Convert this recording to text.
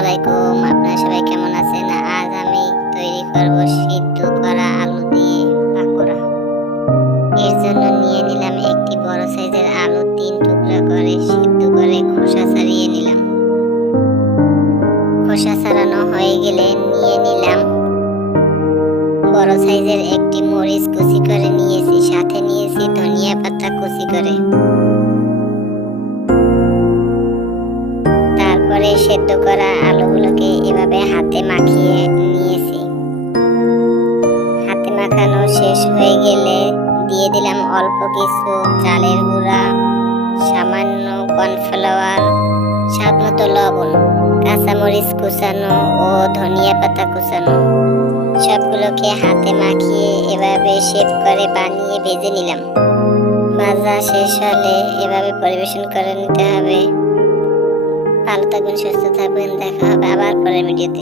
আলাইকুম, আপনারা সবাই কেমন আছেন? আজ আমি তৈরি করব সিদ্ধ করা আলু দিয়ে পাকোড়া। এর জন্য নিয়ে নিলাম একটি বড় সাইজের আলু, 3 টুকরা করে সিদ্ধ করে খোসা ছাড়িয়ে নিলাম। খোসা ছাড়ানো হয়ে গেলে নিয়ে নিলাম বড় সাইজের একটি মরিচ কুচি করে নিয়েছি, সাথে নিয়েছি ধনিয়া পাতা কুচি করে। তারপরে সেদ্ধ করা আলুগুলোকে এভাবে হাতে মাখিয়ে নিয়েছি। হাতে মাখানো শেষ হয়ে গেলে দিয়ে দিলাম অল্প কিছু চালের গুঁড়া, সামান্য কর্নফ্লাওয়ার, স্বাদমতো লবণ, কাঁচামরিচ কুচানো ও ধনিয়া পাতা কুচানো। সবগুলোকে হাতে মাখিয়ে এভাবে শেপ করে বানিয়ে ভেজে নিলাম। ভাজা শেষ হলে এভাবে পরিবেশন করে নিতে হবে। ভালো থাকবেন, সুস্থ থাকবেন, দেখা হবে আবার পরের ভিডিওতে।